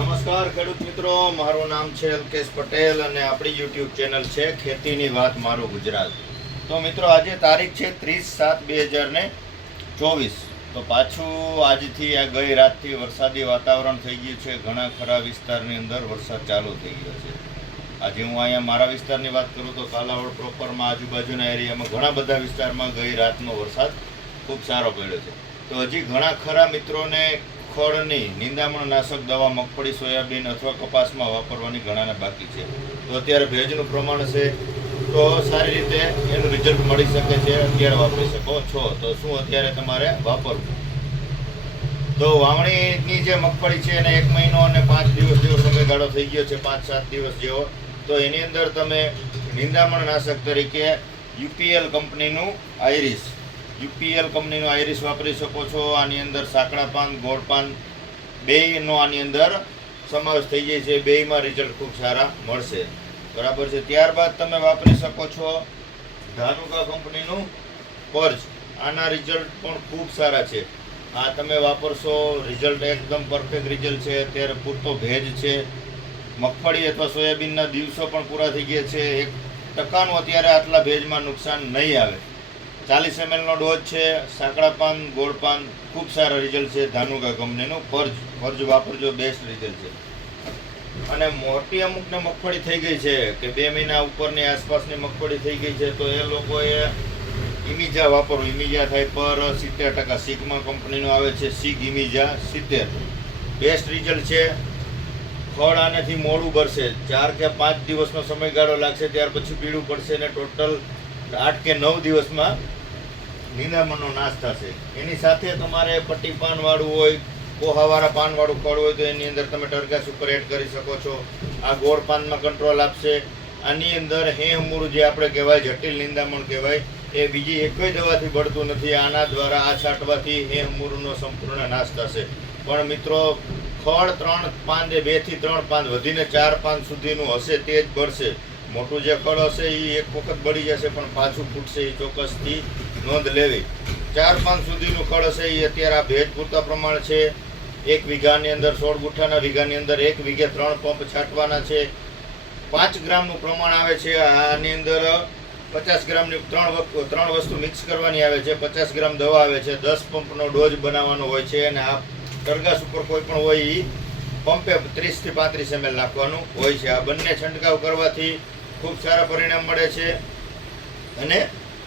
નમસ્કાર ખેડૂત મિત્રો, મારું નામ છે અલ્કેશ પટેલ અને આપણી યુટ્યુબ ચેનલ છે ખેતીની વાત મારું ગુજરાત. તો મિત્રો આજે તારીખ છે 30/7/2024. તો પાછું આજથી આ ગઈ રાતથી વરસાદી વાતાવરણ થઈ ગયું છે. ઘણા ખરા વિસ્તારની અંદર વરસાદ ચાલુ થઈ ગયો છે. આજે હું અહીંયા મારા વિસ્તારની વાત કરું તો કાલાવડ પ્રોપરમાં આજુબાજુના એરિયામાં ઘણા બધા વિસ્તારમાં ગઈ રાતનો વરસાદ ખૂબ સારો પડ્યો છે. તો હજી ઘણા ખરા મિત્રોને ખડની નિંદામણ નાશક દવા મગફળી, સોયાબીન અથવા કપાસમાં વાપરવાની ઘણાને બાકી છે. તો અત્યારે ભેજનું પ્રમાણ છે, તો સારી રીતે એનું રિઝલ્ટ મળી શકે છે. અત્યારે વાપરી શકો છો. તો શું અત્યારે તમારે વાપરવું? તો વાવણીની જે મગફળી છે એને 1 મહિનો અને 5 દિવસ જેવો સમયગાળો થઈ ગયો છે, 5-7 દિવસ જેવો. તો એની અંદર તમે નિંદામણ નાશક તરીકે યુપીએલ કંપનીનું આઈરિસ વાપરી શકો છો. આની અંદર સાંકડા પાન, ગોળ પાન બેયનો આની અંદર સમાવેશ થઈ જાય છે. બેયમાં રિઝલ્ટ ખૂબ સારા મળશે. બરાબર છે. ત્યારબાદ તમે વાપરી શકો છો ધાનુકા કંપનીનું પર્જ. આના રિઝલ્ટ પણ ખૂબ સારા છે. આ તમે વાપરશો, રિઝલ્ટ એકદમ પરફેક્ટ રિઝલ્ટ છે. અત્યારે પૂરતો ભેજ છે. મગફળી અથવા સોયાબીનના દિવસો પણ પૂરા થઈ ગયા છે. 1% અત્યારે આટલા ભેજમાં નુકસાન નહીં આવે. 40 ml નો ડોઝ છે. સાંકડા પાન, ગોળ પાન ખૂબ સારા રિઝલ્ટ છે. ધાનુકા કંપનીનું પર્જ વાપરજો, બેસ્ટ રિઝલ્ટ છે. અને મોટી અમુકને મગફળી થઈ ગઈ છે કે 2 મહિના ઉપરની આસપાસની મગફળી થઈ ગઈ છે, તો એ લોકોએ ઇમિજા વાપરવું. ઇમિજા થાય પર 70%. સિગ્મા કંપનીનું આવે છે સિગ ઇમિજા 70. બેસ્ટ રિઝલ્ટ છે. ખડ આનાથી મોડું ભરશે. 4 કે 5 દિવસનો સમયગાળો લાગશે, ત્યાર પછી પીળું પડશે ને ટોટલ 8 કે 9 દિવસમાં નિંદામણનો નાશ થશે. એની સાથે તમારે પટ્ટી પાનવાળું હોય, કોહાવાળા પાનવાળું ખડ હોય તો એની અંદર તમે ટરગા સુપર એડ કરી શકો છો. આ ગોળ પાનમાં કંટ્રોલ આપશે. આની અંદર હેહમૂર જે આપણે કહેવાય જટિલ નિંદામણ કહેવાય, એ બીજી એકય દવાથી બળતું નથી. આના દ્વારા આ છાંટવાથી હેહમૂરનો સંપૂર્ણ નાશ થશે. પણ મિત્રો, ખડ 3 પાન, 2 થી 3 પાન વધીને 4 પાન સુધીનું હશે તે જ બળશે. મોટું જે ખડ હશે એ એક વખત બળી જશે પણ પાછું ફૂટશે, એ ચોક્કસથી નોંધ લેવી. 4 પાન સુધીનું ખડ હશે એ અત્યારે આ ભેજ પૂરતા પ્રમાણ છે. 1 વીઘાની અંદર 16 ગુઠ્ઠાના વીઘાની અંદર 1 વીઘે 3 પંપ છાંટવાના છે. 5 ગ્રામનું પ્રમાણ આવે છે. આની અંદર 50 ગ્રામની 3 વસ્તુ મિક્સ કરવાની આવે છે. 50 ગ્રામ દવા આવે છે. 10 પંપનો ડોઝ બનાવવાનો હોય છે. અને આ ટરગાસ ઉપર કોઈ પણ હોય એ પંપે 30 થી 35 ml નાખવાનું હોય છે. આ બંને છંટકાવ કરવાથી ખૂબ સારા પરિણામ મળે છે અને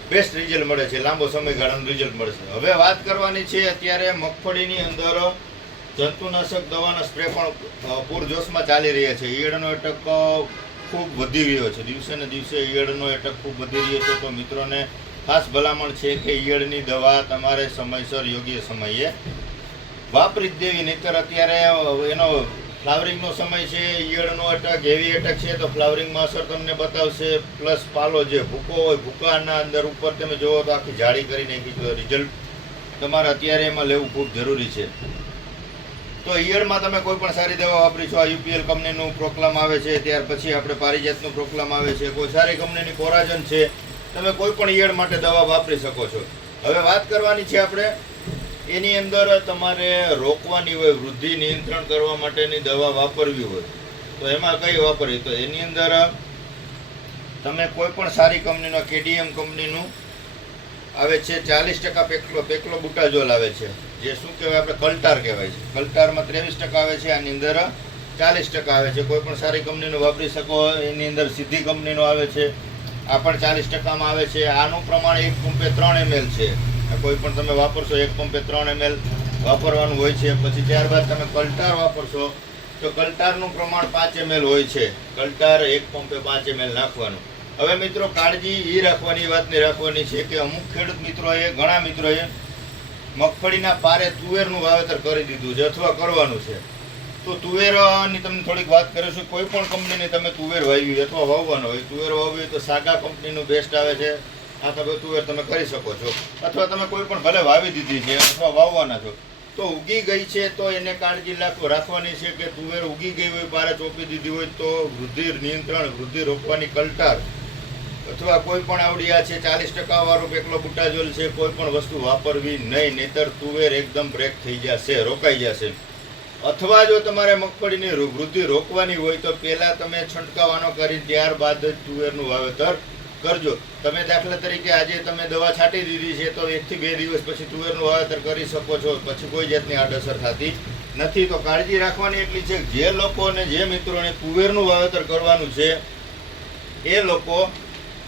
બેસ્ટ રિઝલ્ટ મળે છે. લાંબો સમયગાળાનું રિઝલ્ટ મળશે. હવે વાત કરવાની છે અત્યારે મગફળીની અંદર જંતુનાશક દવાના સ્પ્રે પણ પૂરજોશમાં ચાલી રહ્યા છે. ઈયળનો એટક ખૂબ વધી રહ્યો છે. દિવસે ને દિવસે ઈયળનો એટક ખૂબ વધી રહ્યો છે. તો મિત્રોને ખાસ ભલામણ છે કે ઈયળની દવા તમારે સમયસર યોગ્ય સમયે વાપરી જ દેવી. નહીંતર અત્યારે એનો ફ્લાવરિંગનો સમય છે. ઈયળનો એટક હેવી એટક છે તો ફ્લાવરિંગમાં અસર તમને બતાવશે. પ્લસ પાલો જે ભૂકો હોય, ભૂકાના અંદર ઉપર તમે જુઓ તો આખી જાળી કરી નાખી. તો રિઝલ્ટ તમારે અત્યારે એમાં લેવું ખૂબ જરૂરી છે. તો ઈયળમાં તમે કોઈ પણ સારી દવા વાપરી છો. આ યુપીએલ કંપનીનું પ્રોક્લામ આવે છે, ત્યાર પછી આપણે પારિજાતનું પ્રોક્લામ આવે છે, કોઈ સારી કંપનીની કોરાજન છે. તમે કોઈ પણ ઈયળ માટે દવા વાપરી શકો છો. હવે વાત કરવાની છે આપણે એની અંદર તમારે રોકવાની હોય, વૃદ્ધિ નિયંત્રણ કરવા માટેની દવા વાપરવી હોય તો એમાં કઈ વાપરવી? તો એની અંદર તમે કોઈ પણ સારી કંપનીનો કેડીએમ કંપનીનું આવે છે 40% પેક્લો બુટાજોલ આવે છે, જે શું કહેવાય આપણે કલ્ટાર કહેવાય છે. કલ્ટારમાં 23% આવે છે. આની અંદર 40% આવે છે. કોઈ પણ સારી કંપનીનું વાપરી શકો. એની અંદર સીધી કંપનીનો આવે છે, આ પણ 40%માં આવે છે. આનું પ્રમાણ 1 પંપે 3 ml છે. કોઈ પણ તમે વાપરશો 1 પંપે 3 ml વાપરવાનું હોય છે. પછી ત્યારબાદ તમે કલ્ટાર વાપરશો તો કલ્ટારનું પ્રમાણ 5 ml હોય છે. કલ્ટાર 1 પંપે 5 ml નાખવાનું. હવે મિત્રો, કાળજી એ રાખવાની વાતની રાખવાની છે કે અમુક ખેડૂત મિત્રોએ, ઘણા મિત્રોએ મગફળીના પારે તુવેરનું વાવેતર કરી દીધું છે અથવા કરવાનું છે. તો તુવેરની તમને થોડીક વાત કરીશું. કોઈ પણ કંપનીની તમે તુવેર વાવી અથવા વાવવાનો હોય, તુવેર વાવવી તો સાગા કંપનીનું બેસ્ટ આવે છે. આ તમે તુવેર તમે કરી શકો છો. અથવા તમે કોઈ પણ ભલે વાવી દીધી છે અથવા વાવવાના છો તો ઉગી ગઈ છે તો એને કાળજી રાખવાની છે કે તુવેર ઉગી ગઈ હોય, પારે ચોપી દીધી હોય તો વૃદ્ધિ નિયંત્રણ, વૃદ્ધિ રોકવાની કલ્ટાર અથવા કોઈ પણ આવડિયા છે 40% વાળું પેક્લો બુટાજોલ છે, કોઈ પણ વસ્તુ વાપરવી નહીં. નહીતર તુવેર એકદમ બ્રેક થઈ જશે, રોકાઈ જશે. અથવા જો તમારે મગફળીની વૃદ્ધિ રોકવાની હોય તો પહેલાં તમે છંટકાવવાનો કરી ત્યારબાદ જ તુવેરનું વાવેતર કરજો. તમે દાખલા તરીકે આજે તમે દવા છાંટી દીધી છે તો 1 થી 2 દિવસ પછી તુવેરનું વાવેતર કરી શકો છો, પછી કોઈ જાતની આડઅસર થતી નથી. તો કાળજી રાખવાની એટલી છે જે લોકોને જે મિત્રોને તુવેરનું વાવેતર કરવાનું છે એ લોકો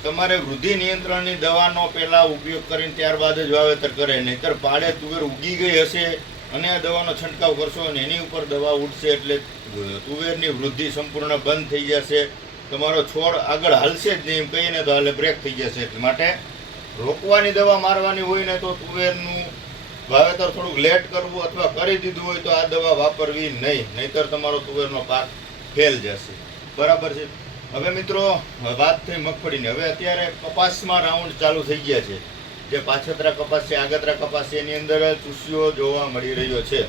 તમારે વૃદ્ધિ નિયંત્રણની દવાનો પહેલાં ઉપયોગ કરીને ત્યારબાદ જ વાવેતર કરે. નહીંતર પાડે તુવેર ઉગી ગઈ હશે અને આ દવાનો છંટકાવ કરશો અને એની ઉપર દવા ઉડશે એટલે તુવેરની વૃદ્ધિ સંપૂર્ણ બંધ થઈ જશે, તમારો છોડ આગળ હાલશે જ નહીં, એમ કહીને તો હાલે બ્રેક થઈ જશે. એટલે માટે રોકવાની દવા મારવાની હોય ને તો તુવેરનું વાવેતર થોડુંક લેટ કરવું અથવા કરી દીધું હોય તો આ દવા વાપરવી નહીં, નહીંતર તમારો તુવેરનો પાક ફેલ જશે. બરાબર છે. હવે મિત્રો વાત થઈ મગફળીની. હવે અત્યારે કપાસમાં રાઉન્ડ ચાલુ થઈ ગયા છે. જે પાછતરા કપાસ છે, આગતરા કપાસ છે, એની અંદર ચૂસિયો જોવા મળી રહ્યો છે.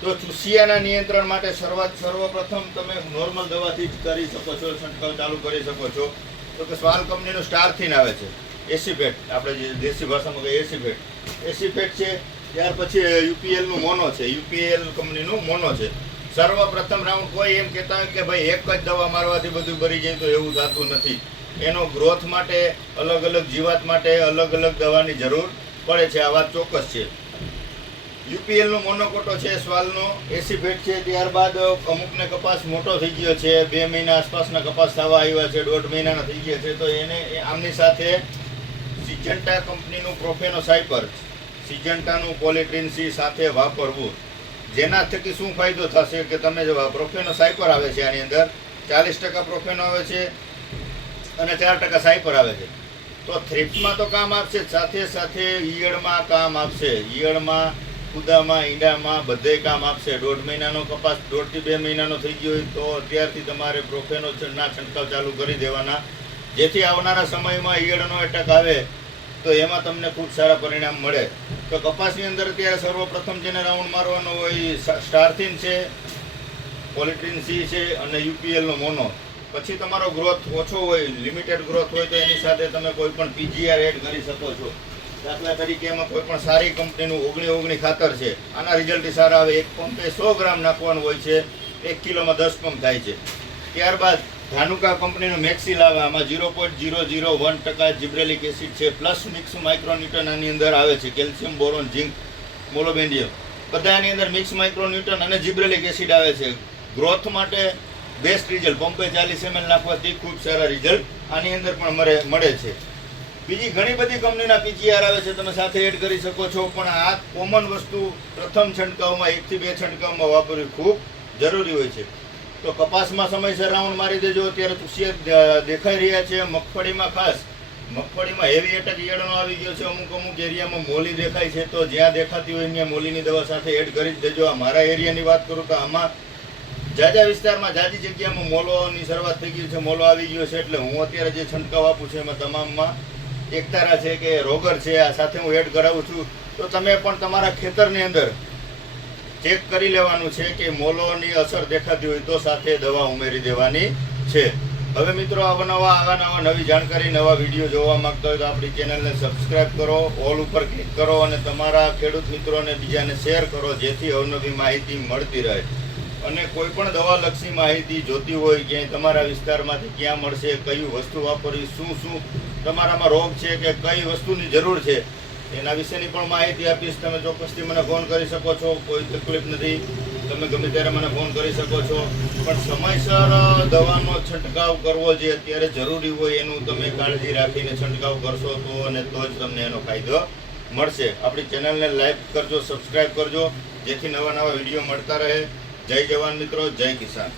તો ચૂસિયાના નિયંત્રણ માટે સર્વપ્રથમ તમે નોર્મલ દવાથી જ કરી શકો છો, છંટકાવ ચાલુ કરી શકો છો. તો કે સ્વાલ કંપનીનું સ્ટારથીન આવે છે, એસીફેટ, આપણે જે દેશી ભાષામાં કહીએ એસીફેટ છે. ત્યાર પછી યુપીએલનું મોનો છે, યુપીએલ કંપનીનું મોનો છે. સર્વપ્રથમ રાઉન્ડ કોઈ એમ કહેતા હોય કે ભાઈ એક જ દવા મારવાથી બધું ભરી જાય, તો એવું થતું નથી. એનો ગ્રોથ માટે અલગ અલગ જીવાત માટે અલગ અલગ દવાની જરૂર પડે છે, આ વાત ચોક્કસ છે. યુપીએલનો મોનોકોટો છે, સ્વાલનો એસીફેટ છે. ત્યારબાદ અમુકને કપાસ મોટો થઈ ગયો છે, 2 મહિના આસપાસના કપાસ થવા આવ્યા છે, 1.5 મહિનાના થઈ ગયા છે, તો એને આમની સાથે સિજન્ટા કંપનીનું પ્રોફેનોસાયપર, સિજન્ટાનું પોલિટ્રીન સી સાથે વાપરવું. જેના થકી શું ફાયદો થશે કે તમે પ્રોફેનોસાયપર આવે છે, આની અંદર 40% પ્રોફેનો આવે છે અને 4% સાયપર આવે છે. તો થ્રિપ્સમાં તો કામ આપશે જ, સાથે સાથે ઈયળમાં કામ આપશે. ઈયળમાં, કુદામાં, ઈંડામાં બધે કામ આપશે. 1.5 મહિનાનો કપાસ 1.5 થી 2 મહિનાનો થઈ ગયો હોય તો અત્યારથી તમારે પ્રોફેનોના છંટકાવ ચાલુ કરી દેવાના, જેથી આવનારા સમયમાં ઈયળનો એટેક આવે તો એમાં તમને ખૂબ સારા પરિણામ મળે. તો કપાસની અંદર અત્યારે સર્વપ્રથમ જેને રાઉન્ડ મારવાનો હોય સ્ટારથીન છે, પોલિટ્રીન સી છે અને યુપીએલનો મોનો. પછી તમારો ગ્રોથ ઓછો હોય, લિમિટેડ ગ્રોથ હોય તો એની સાથે તમે કોઈ પણ પીજીઆર એડ કરી શકો છો. દાખલા તરીકે એમાં કોઈ પણ સારી કંપનીનું 19 ખાતર છે, આના રિઝલ્ટ સારા આવે. 1 પંપે 100 ગ્રામ નાખવાનું હોય છે, 1 કિલોમાં 10 પંપ થાય છે. ત્યારબાદ ધાનુકા કંપનીનું મેક્સિલ આવે, આમાં 0.001% જીબ્રેલિક એસિડ છે, પ્લસ મિક્સ માઇક્રોન્યુટન આની અંદર આવે છે, કેલ્શિયમ, બોરોન, ઝિંક, મોલોબેન્ડિયમ બધા આની અંદર મિક્સ માઇક્રોન્યુટન અને જીબ્રેલિક એસિડ આવે છે. ગ્રોથ માટે બેસ્ટ રિઝલ્ટ, પંપે 40 ml નાખવાથી ખૂબ સારા રિઝલ્ટ આની અંદર પણ મળે છે. બીજી ઘણી બધી કંપનીના પીજીઆર આવે છે, તમે સાથે એડ કરી શકો છો. પણ આ કોમન વસ્તુ પ્રથમ છંટકાવમાં 1 થી 2 છંટકાવમાં વાપરવી ખૂબ જરૂરી હોય છે. તો કપાસમાં સમયસર રાઉન્ડ મારી દેજો. અત્યારે ચૂસિયા દેખાઈ રહ્યા છે. મગફળીમાં ખાસ, મગફળીમાં હેવી એટેક ઈયળનો આવી ગયો છે. અમુક એરિયામાં મોલી દેખાય છે, તો જ્યાં દેખાતી હોય ત્યાં મોલીની દવા સાથે એડ કરી જ દેજો. આ મારા એરિયાની વાત કરું તો આમાં જાજા વિસ્તારમાં, જાજી જગ્યામાં મોલોની શરૂઆત થઈ ગઈ છે, મોલો આવી ગયો છે. એટલે હું અત્યારે જે છંટકાવ આપું છું એમાં તમામમાં એકતારા છે કે રોગર છે, આ સાથે હું એડ કરાવું છું. તો તમે પણ તમારા ખેતરની અંદર ચેક કરી લેવાનું છે કે મોલોની અસર દેખાતી હોય તો સાથે દવા ઉમેરી દેવાની છે. હવે મિત્રો આવા નવા નવી જાણકારી, નવા વિડીયો જોવા માંગતા હોય તો આપણી ચેનલને સબસ્ક્રાઈબ કરો, ઓલ ઉપર ક્લિક કરો અને તમારા ખેડૂત મિત્રોને બીજાને શેર કરો, જેથી અવનવી માહિતી મળતી રહે. અને કોઈ પણ દવાલક્ષી માહિતી જોતી હોય ક્યાંય તમારા વિસ્તારમાંથી ક્યાં મળશે, કઈ વસ્તુ વાપરવી, શું તમારામાં રોગ છે કે કઈ વસ્તુની જરૂર છે, એના વિશેની પણ માહિતી આપીશ. તમે ચોક્કસથી મને ફોન કરી શકો છો, કોઈ તકલીફ નથી. તમે ગમે ત્યારે મને ફોન કરી શકો છો. પણ સમયસર દવાનો છંટકાવ કરવો જે અત્યારે જરૂરી હોય એનું તમે કાળજી રાખીને છંટકાવ કરશો તો જ તમને એનો ફાયદો મળશે. આપણી ચેનલને લાઈક કરજો, સબસ્ક્રાઈબ કરજો, જેથી નવા વિડીયો મળતા રહે. જય જવાન મિત્રો, જય કિસાન.